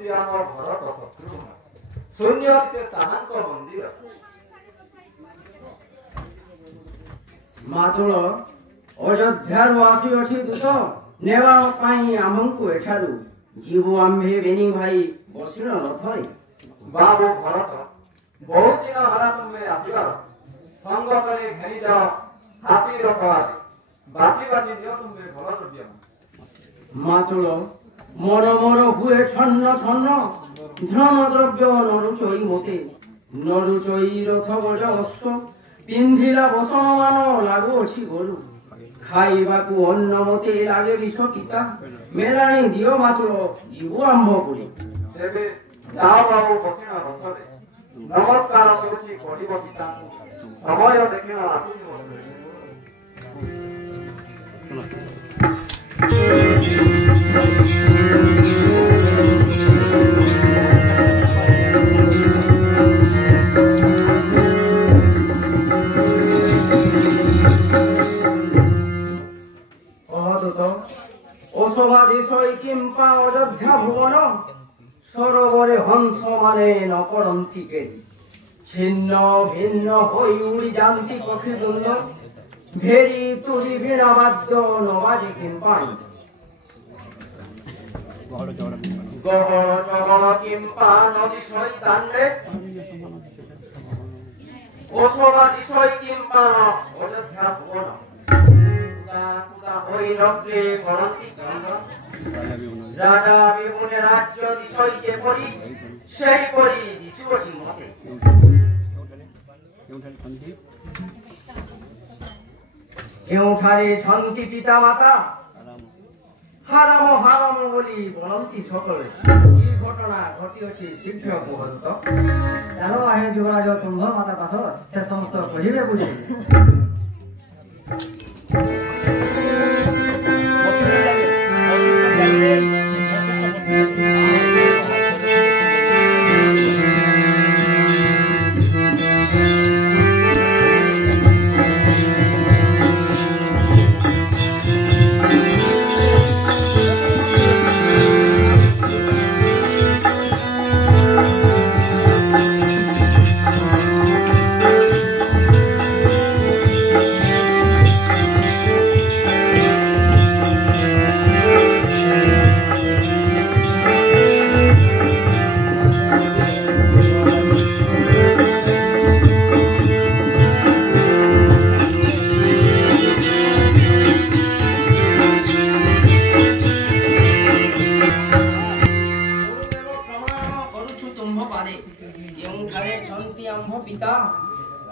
ହେଉଛି ଆମ ଭରତ ଶତ୍ରୁଘ୍ନ। ଶୂନ୍ୟ ସେ ତାହାଙ୍କ ମନ୍ଦିର। ମାତୁଳ ଅଯୋଧ୍ୟାରୁ ଆସିଅଛି ଦୂତ ନେବା ପାଇଁ ଆମକୁ ଏଠାରୁ ଯିବୁ ଆମ୍ଭେ ବେନି ଭାଇ ବସିଣ ରଥରେ। ବାବୁ ଭରତ ବହୁତ ଦିନ ହେଲା ତୁମେ ଆସିବାର ସଙ୍ଗ କରି ଘେରି ଯାଅ ହାତୀ ରଥ ଆସି ବାଛି ବାଛି ଦିଅ ତୁମେ ଭଲ ଦ୍ରବ୍ୟ। ମାତୁଳ ମୋର ମୋର ହୁଏ ଛନ୍ନ ଛନ୍ନ ଧନ ଦ୍ରବ୍ୟ ନରୁଚଇ ମୋତେ ନରୁଚଇ ରଥ ଗଜ ଅଶ୍ଵ ପିନ୍ଧିଲା ବସନମାନ ଲାଗୁଅଛି ଗୋରୁ ଖାଇବାକୁ ଅନ୍ନ ମୋତେ ଲାଗେ ବିଷ ପିତା ମେଲାଣି ଦିଅ ମାତୁଳ ଯିବୁ ଆମ୍ଭ ପୁରୀ। ତେବେ ଯାଅ ବାବୁ ବସିଣ ରଥରେ ନମସ୍କାର କରୁଛି କହିବ ପିତାଙ୍କୁ ସମୟ ଦେଖିଣ ଆସୁଛି কিম্পা অযোধ্যা ভুবন সরোবরে হংস মানে ন পড়ন্তি কেড়ি ছিন্ন ভিন্ন হই উড়ি যান্তি পক্ষী দুর্ন ভেরি তুরি বীণা বাদ্য নবাজে কিম্পাই গহর চগর কিম্পা নদী সই তান্ডে ওসবা দিশই কিম্পা অযোধ্যা ভুবন রাজা বিভুনে রাজ্য দিশই যে পরি সেই পরি দিশুছি মতে কেউঠারে ছন্তি পিতা মাতা হারাম হারাম বলি বলন্তি সকলে কি ঘটনা ঘটিଅছি শীঘ্র কুহন্ত। জানো আহে যুবরাজ কুম্ভ মাতা পাঠ সে সমস্ত কহিবে বুঝি।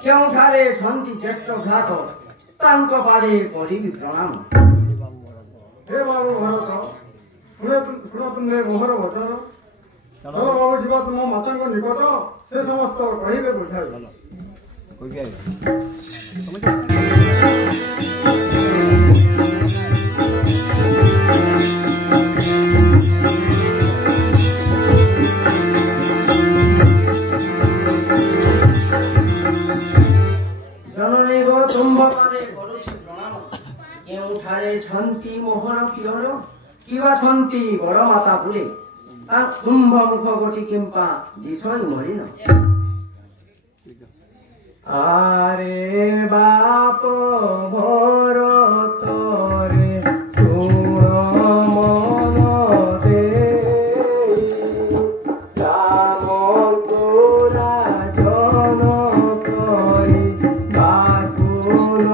କେଉଁଠାରେ ଛନ୍ତି ଜ୍ୟେଷ୍ଠ ଘାତ ତାଙ୍କ ପାଦେ କରିବି ପ୍ରଣାମ। ହେ ବାବୁ ଭରତ ଶୁଣ ତୁମେ ମୋହର ବଚନ ଚଳ ବାବୁ ଯିବା ତୁମ ମାତାଙ୍କ ନିକଟ ସେ ସମସ୍ତ କହିବେ ବୁଝାଇ। কেউঠারে ছন্তি মোহন পিয়র কিবা ছন্তি বড় মাতা পুরে তার কুম্ভ মুখ গটি কিম্পা দিশই মরিন। আরে বাপ ভরত রে শুণ মন দে রাম গোরা জন করি বাকুল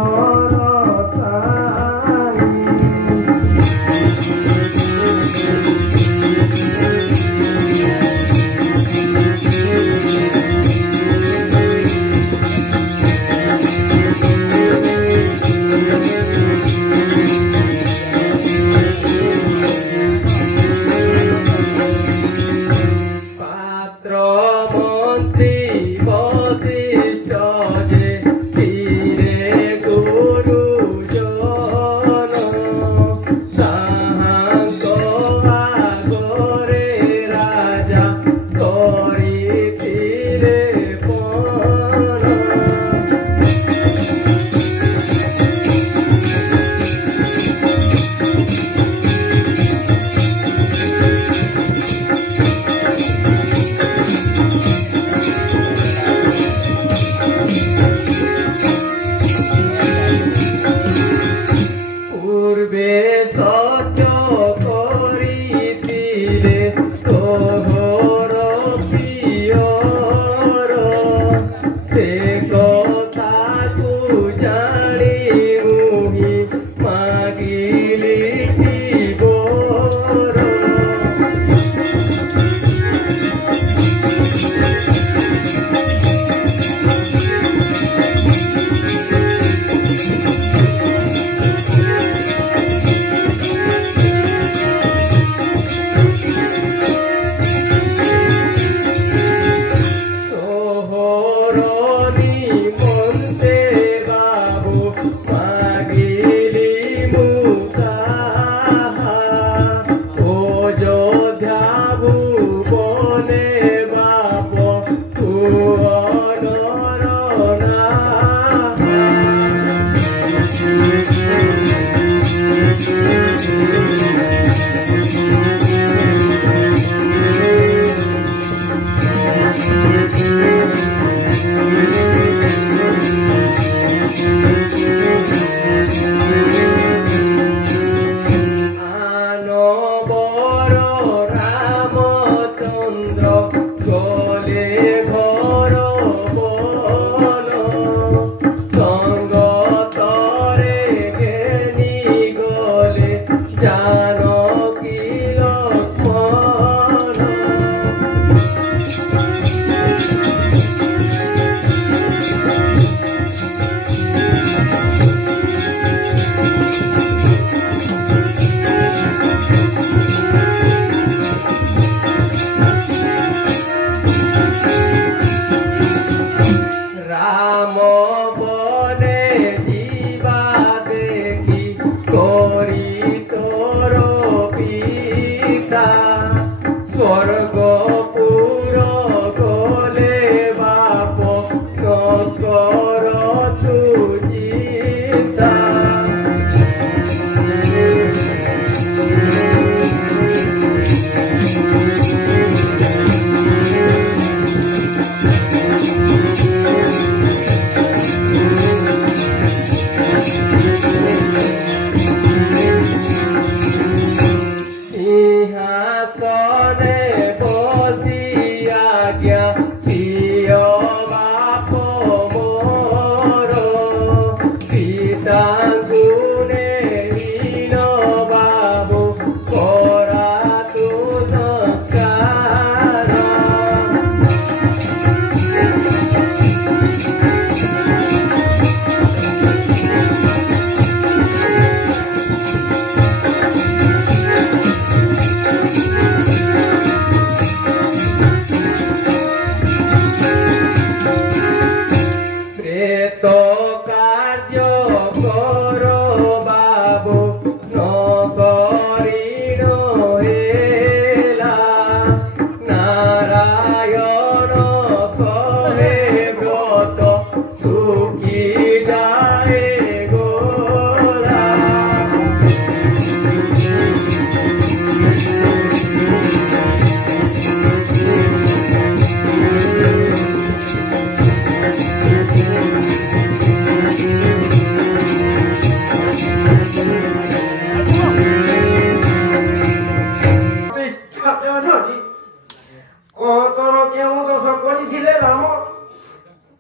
স্বর্গপুর গলে বাপ নগর সুজিতা সিংহাসনে বসিয়া গিয়া প্রিয় বাপ মোর পিতাঙ্গুনে হীন বাবু করা তু সংস্কার প্রেত কার্য কর বাবু নকরিণ হেলা নারায়ণ কহে ব্রত সুখী যায় গোরা কতর কেউ দোষ করিছিলে রাম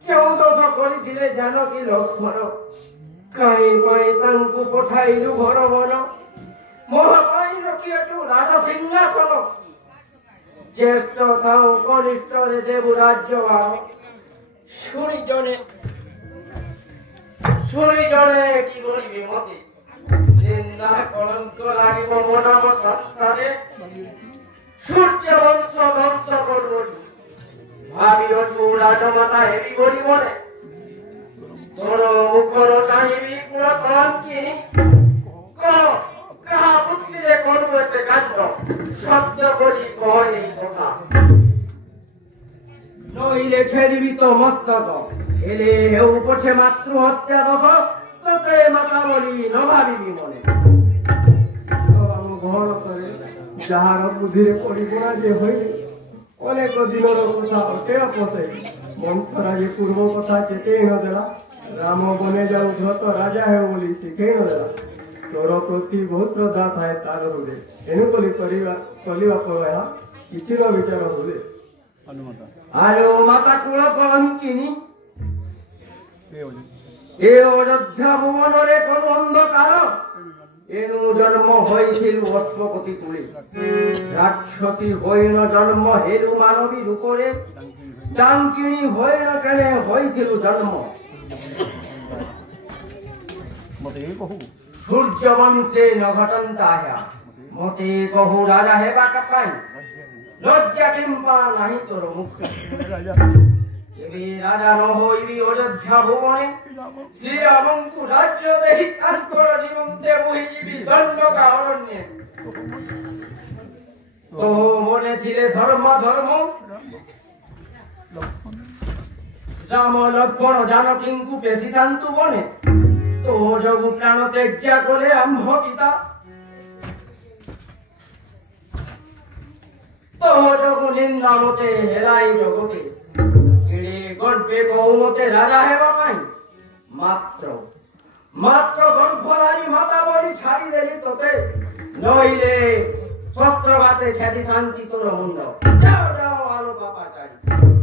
কেউ দোষ করিছিলে জানকী লক্ষ্মণ কাই পাই তাଙ୍କୁ পঠাইলু ঘর বন মোহ পাই রকিয়েছু রাজা সিংহাসন জ্যেষ্ঠ তাও কনিষ্ঠরে দেবু রাজ্য ভার শুনি জনে কি বলিবি মতে নিন্দা কলঙ্ক লাগিব মনাম সংসারে সূর্য বংশ ধ্বংস করব ভাবিরছু রাজমাতা হেবি বলিবনে তোর মুখর চাহিবি পুরা কলঙ্কি কাহা বুদ্ধিরে করব এতে কাণ্ড শব্দ করি কয় এই কথা নইলে ছেড়িবি তো মস্তক এলে হেউ পঠে মাতৃ হত্যা দখ তোতে মাতা বলি ন ভাবিবি মনে ঘর করে যাহার বুদ্ধিরে পরিপূর্ণ যে হইলে অনেক দিনর কথা অটে পথে বংশরাজে পূর্ব কথা চেতেই নদেলা রাম বনে যাও যত রাজা হে বলি শিখেই নদেলা তোর প্রতি ବହୁତ ଶ୍ରଦ୍ଧା ଥାଏ ତାର ହୁଏ ଏଣୁକରି କଲିବାକୁ ଏହା କିଛିର ବିଚାର ହୁଏ আলো মাতা কুল কলঙ্কিনী এ অযোধ্যা ভুবনরে কোন অন্ধকার এনু জন্ম হয়েছিল অশ্বপতি কুলে রাক্ষসী হইল জন্ম হেরু মানবী রূপরে ডাঙ্কিনী হইল কেনে হয়েছিল জন্ম সূর্য বংশে নঘটন তাহা মতে কহু রাজা হেবা কাপাই লজ্জা কিম্বা নাহি তোর মুখ এবে রাজা ন হইবি অযোধ্যা ভুবনে শ্রীরামঙ্কু রাজ্য দেহি তাঙ্কর জীবন্তে বহিଯିবি দণ্ডকা অরণ্যে তো মনে ছিলে ধর্ম রাম লক্ষ্মণ জানকীঙ্কু পেশিতান্তু বনে তো যোগু প্রাণ ত্যাজ্যা করে আম্ভ পিতা তো যোগু নিন্দা মতে হেলাই জগতে এড়ে গর্বে গৌমতে রাজা হেবা পাই মাত্র গর্ভধারী মাতা বলি ছাড়ি দেলি তোতে নইলে ছত্রঘাতে খ্যাতি শান্তি তোর মুন্ড যাও আলো বাপা চাই